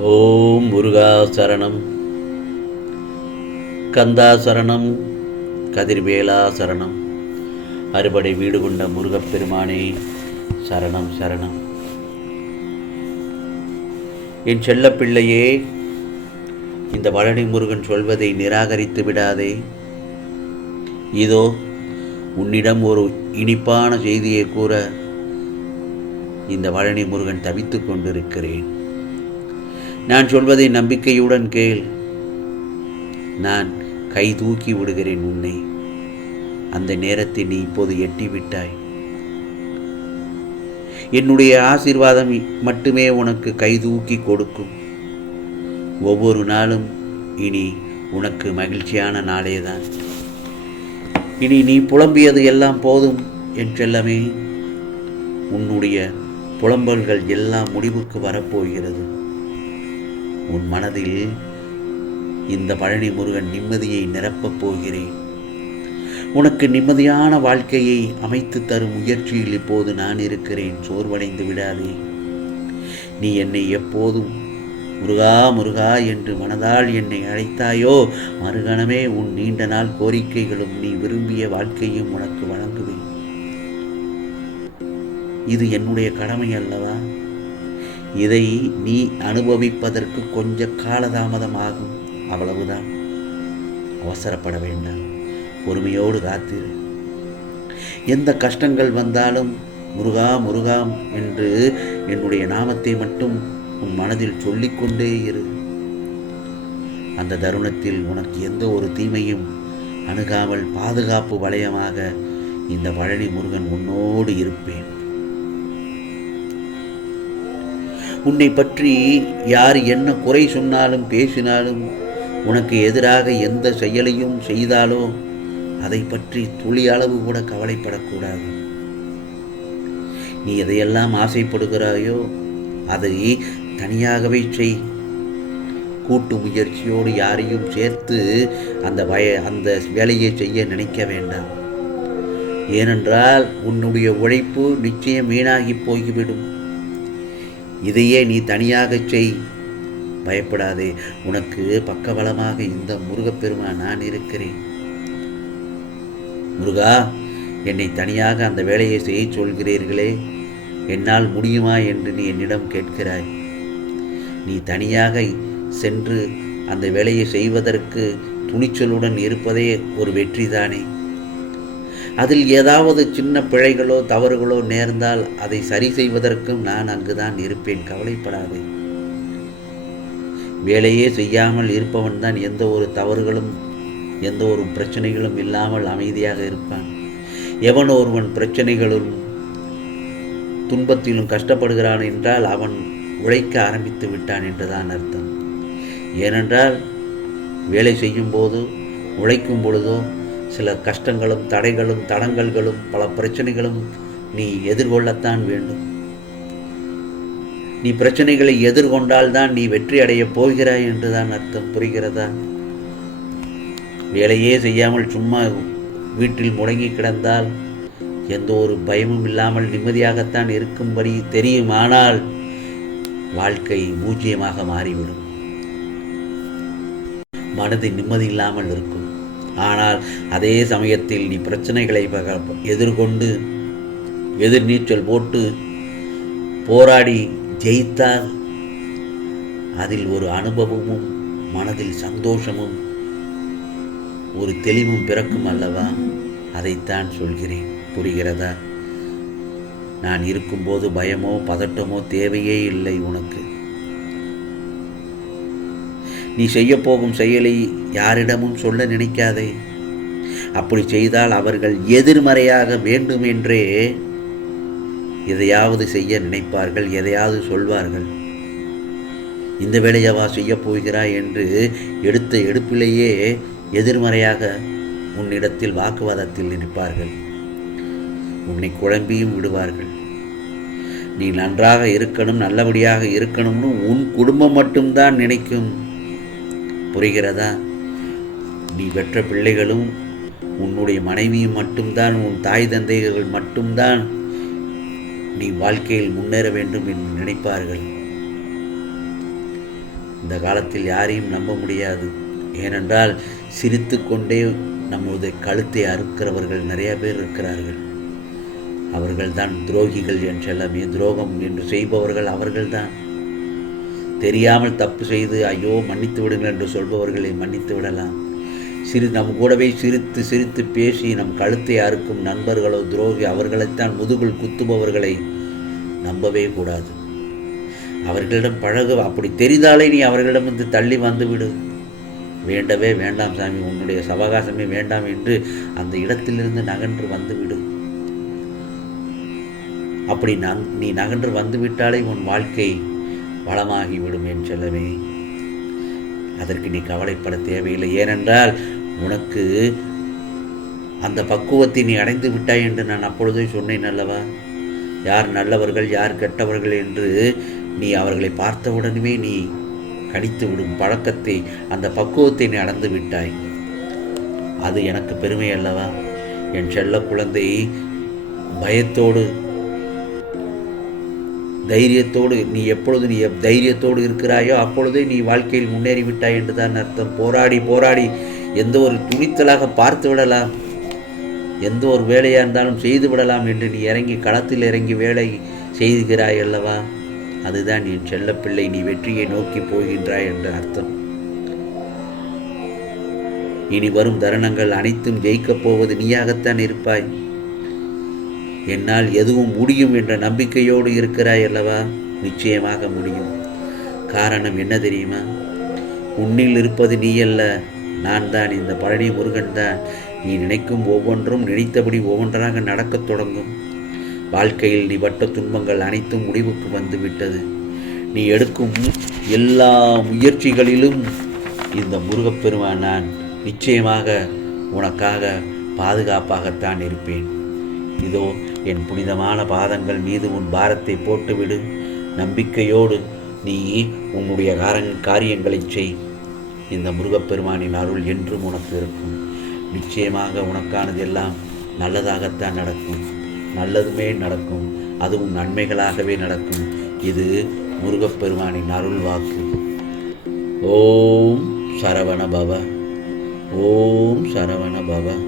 ஓம் முருகா சரணம். கந்தா சரணம் கதிர்வேலா சரணம். அறுபடை வீடு கொண்ட முருகப்பெருமானே சரணம் சரணம். என் செல்லப்பிள்ளையே இந்த வழனி முருகன் சொல்வதை நிராகரித்து விடாதே. இதோ உன்னிடம் ஒரு இனிப்பான செய்தியை கூற இந்த வழனி முருகன் தவித்துக் கொண்டிருக்கிறேன். நான் சொல்வதை நம்பிக்கையுடன் கேள். நான் கை தூக்கி விடுகிறேன் உன்னை. அந்த நேரத்தை நீ இப்போது எட்டிவிட்டாய். என்னுடைய ஆசீர்வாதம் மட்டுமே உனக்கு கை தூக்கி கொடுக்கும். ஒவ்வொரு நாளும் இனி உனக்கு மகிழ்ச்சியான நாளே தான் இனி நீ புலம்பியது எல்லாம் போதும் என்றெல்லாமே உன்னுடைய புலம்பல்கள் எல்லாம் முடிவுக்கு வரப்போகிறது. உன் மனதில் இந்த பழனி முருகன் நிம்மதியை நிரப்பப் போகிறேன். உனக்கு நிம்மதியான வாழ்க்கையை அமைத்து தரும் முயற்சியில் இப்போது நான் இருக்கிறேன். சோர்வடைந்து விடாதே. நீ என்னை எப்போதும் முருகா முருகா என்று மனதால் என்னை அழைத்தாயோ மறுகணமே உன் நீண்ட நாள் கோரிக்கைகளும் நீ விரும்பிய வாழ்க்கையும் உனக்கு வழங்குவேன். இது என்னுடைய கடமை அல்லவா? இதை நீ அனுபவிப்பதற்கு கொஞ்ச காலதாமதமாகும். அவ்வளவுதான். அவசரப்பட வேண்டாம். பொறுமையோடு காத்திரு. எந்த கஷ்டங்கள் வந்தாலும் முருகா முருகா என்று என்னுடைய நாமத்தை மட்டும் உன் மனதில் சொல்லிக்கொண்டே இரு. அந்த தருணத்தில் உனக்கு எந்த ஒரு தீமையும் அணுகாமல் பாதுகாப்பு வளையமாக இந்த பழனி முருகன் உன்னோடு இருப்பேன். உன்னை பற்றி யார் என்ன குறை சொன்னாலும் பேசினாலும் உனக்கு எதிராக எந்த செயலையும் செய்தாலோ அதை பற்றி துளி அளவு கூட கவலைப்படக்கூடாது. நீ எதையெல்லாம் ஆசைப்படுகிறாயோ அதை தனியாகவே செய். கூட்டு முயற்சியோடு யாரையும் சேர்த்து அந்த வய அந்த வேலையை செய்ய நினைக்க வேண்டாம். ஏனென்றால் உன்னுடைய உழைப்பு நிச்சயம் வீணாகி போய்விடும். இதையே நீ தனியாகச் செய். பயப்படாதே. உனக்கு பக்கபலமாக இந்த முருகப்பெருமான் நான் இருக்கிறேன். முருகா என்னை தனியாக அந்த வேலையை செய்ய சொல்கிறீர்களே. என்னால் முடியுமா என்று நீ என்னிடம் கேட்கிறாய். நீ தனியாக சென்று அந்த வேலையை செய்வதற்கு துணிச்சலுடன் இருப்பதே ஒரு வெற்றிதானே. அதில் ஏதாவது சின்ன பிழைகளோ தவறுகளோ நேர்ந்தால் அதை சரி செய்வதற்கும் நான் அங்குதான் இருப்பேன். கவலைப்படாதே. வேலையே செய்யாமல் இருப்பவன் தான் எந்த ஒரு தவறுகளும் எந்த ஒரு பிரச்சனைகளும் இல்லாமல் அமைதியாக இருப்பான். எவன் ஒருவன் பிரச்சனைகளும் துன்பத்திலும் கஷ்டப்படுகிறான் என்றால் அவன் உழைக்க ஆரம்பித்து விட்டான் என்றுதான் அர்த்தம். ஏனென்றால் வேலை செய்யும் போது உழைக்கும் பொழுதோ சில கஷ்டங்களும் தடைகளும் தடங்கல்களும் பல பிரச்சனைகளும் நீ எதிர்கொள்ளத்தான் வேண்டும். நீ பிரச்சனைகளை எதிர்கொண்டால் தான் நீ வெற்றி அடையப் போகிறாய் என்றுதான் அர்த்தம். புரிகிறதா? வேலையே செய்யாமல் சும்மா வீட்டில் முடங்கி கிடந்தால் எந்த ஒரு பயமும் இல்லாமல் நிம்மதியாகத்தான் இருக்கும்படி தெரியுமானால் வாழ்க்கை பூஜ்ஜியமாக மாறிவிடும். மனது நிம்மதி இல்லாமல் இருக்கும். ஆனால் அதே சமயத்தில் நீ பிரச்சனைகளை எதிர்கொண்டு எதிர்நீச்சல் போட்டு போராடி ஜெயித்தால் அதில் ஒரு அனுபவமும் மனதில் சந்தோஷமும் ஒரு தெளிவும் பிறக்கும் அல்லவா? அதைத்தான் சொல்கிறேன். புரிகிறதா? நான் இருக்கும்போது பயமோ பதட்டமோ தேவையே இல்லை உனக்கு. நீ செய்யப்போகும் செயலை யாரிடமும் சொல்ல நினைக்காதே. அப்படி செய்தால் அவர்கள் எதிர்மறையாக வேண்டும் என்றே எதையாவது செய்ய நினைப்பார்கள் எதையாவது சொல்வார்கள். இந்த வேலையவா செய்யப் போகிறாய் என்று எடுத்த எடுப்பிலேயே எதிர்மறையாக உன்னிடத்தில் வாக்குவாதத்தில் நிற்பார்கள். உன்னை குழம்பியும் விடுவார்கள். நீ நன்றாக இருக்கணும் நல்லபடியாக இருக்கணும்னு உன் குடும்பம் மட்டும்தான் நினைக்கும். புரிகிறதா? நீ பெற்ற பிள்ளைகளும் உன்னுடைய மனைவியும் மட்டும்தான் உன் தாய் தந்தைகள் மட்டும்தான் நீ வாழ்க்கையில் முன்னேற வேண்டும் என்று நினைப்பார்கள். இந்த காலத்தில் யாரையும் நம்ப முடியாது. ஏனென்றால் சிரித்து கொண்டே நம்முடைய கழுத்தை அறுக்கிறவர்கள் நிறைய பேர் இருக்கிறார்கள். அவர்கள்தான் துரோகிகள் என்றெல்லாமே துரோகம் என்று செய்பவர்கள் அவர்கள்தான். தெரியாமல் தப்பு செய்து ஐயோ மன்னித்து விடுங்கள் என்று சொல்பவர்களை மன்னித்து விடலாம். சிறு நம் கூடவே சிரித்து சிரித்து பேசி நம் கழுத்தை அறுக்கும் நண்பர்களோ துரோகி அவர்களைத்தான் முதுகுள் குத்துபவர்களை நம்பவே கூடாது. அவர்களிடம் பழக அப்படி தெரிந்தாலே நீ அவர்களிடம் வந்து தள்ளி வந்து விடு வேண்டவே வேண்டாம் சாமி உன்னுடைய சவகாசமே வேண்டாம் என்று அந்த இடத்திலிருந்து நகன்று வந்துவிடு. அப்படி நங் நீ நகன்று வந்து விட்டாலே உன் வாழ்க்கை வளமாகிவிடும் என் செல்லவே அதற்கு நீ கவலைப்பட தேவையில்லை. ஏனென்றால் உனக்கு அந்த பக்குவத்தை நீ அடைந்து விட்டாய் என்று நான் அப்பொழுதே சொன்னேன் அல்லவா? யார் நல்லவர்கள் யார் கெட்டவர்கள் என்று நீ அவர்களை பார்த்தவுடனே நீ கணித்து விடும் பழக்கத்தை அந்த பக்குவத்தை நீ அடைந்து விட்டாய். அது எனக்கு பெருமை அல்லவா? என் செல்ல குழந்தை பயத்தோடு தைரியத்தோடு நீ எப்பொழுது நீ எப் தைரியத்தோடு இருக்கிறாயோ அப்பொழுதே நீ வாழ்க்கையில் முன்னேறி விட்டாய் என்று தான் அர்த்தம். போராடி போராடி எந்த ஒரு துணித்தலாக பார்த்து விடலாம். எந்த ஒரு வேலையாக இருந்தாலும் செய்து விடலாம் என்று நீ இறங்கி களத்தில் இறங்கி வேலை செய்கிறாய் அல்லவா? அதுதான் என் செல்லப்பிள்ளை நீ வெற்றியை நோக்கி போகின்றாய் என்ற அர்த்தம். இனி வரும் தருணங்கள் அனைத்தும் ஜெயிக்கப் போவது நீயாகத்தான் இருப்பாய். என்னால் எதுவும் முடியும் என்ற நம்பிக்கையோடு இருக்கிறாய் அல்லவா? நிச்சயமாக முடியும். காரணம் என்ன தெரியுமா? உன்னில் இருப்பது நீ அல்ல. நான் தான் இந்த பழனி முருகன் தான். நீ நினைக்கும் ஒவ்வொன்றும் நினைத்தபடி ஒவ்வொன்றாக நடக்கத் தொடங்கும். வாழ்க்கையில் நீ பட்ட துன்பங்கள் அனைத்தும் முடிவுக்கு வந்து விட்டது நீ எடுக்கும் எல்லா முயற்சிகளிலும் இந்த முருகப்பெருமான் நான். நிச்சயமாக உனக்காக பாதுகாப்பாகத்தான் இருப்பேன். இதோ என் புனிதமான பாதங்கள் மீது உன் பாரத்தை போட்டுவிடு. நம்பிக்கையோடு நீ உன்னுடைய காரங் காரியங்களை செய். இந்த முருகப்பெருமானின் அருள் என்றும் உனக்கு இருக்கும். நிச்சயமாக உனக்கானது எல்லாம் நல்லதாகத்தான் நடக்கும். நல்லதுமே நடக்கும். அதுவும் நன்மைகளாகவே நடக்கும். இது முருகப்பெருமானின் அருள் வாக்கு. ஓம் சரவண பவ. ஓம் சரவண பவ.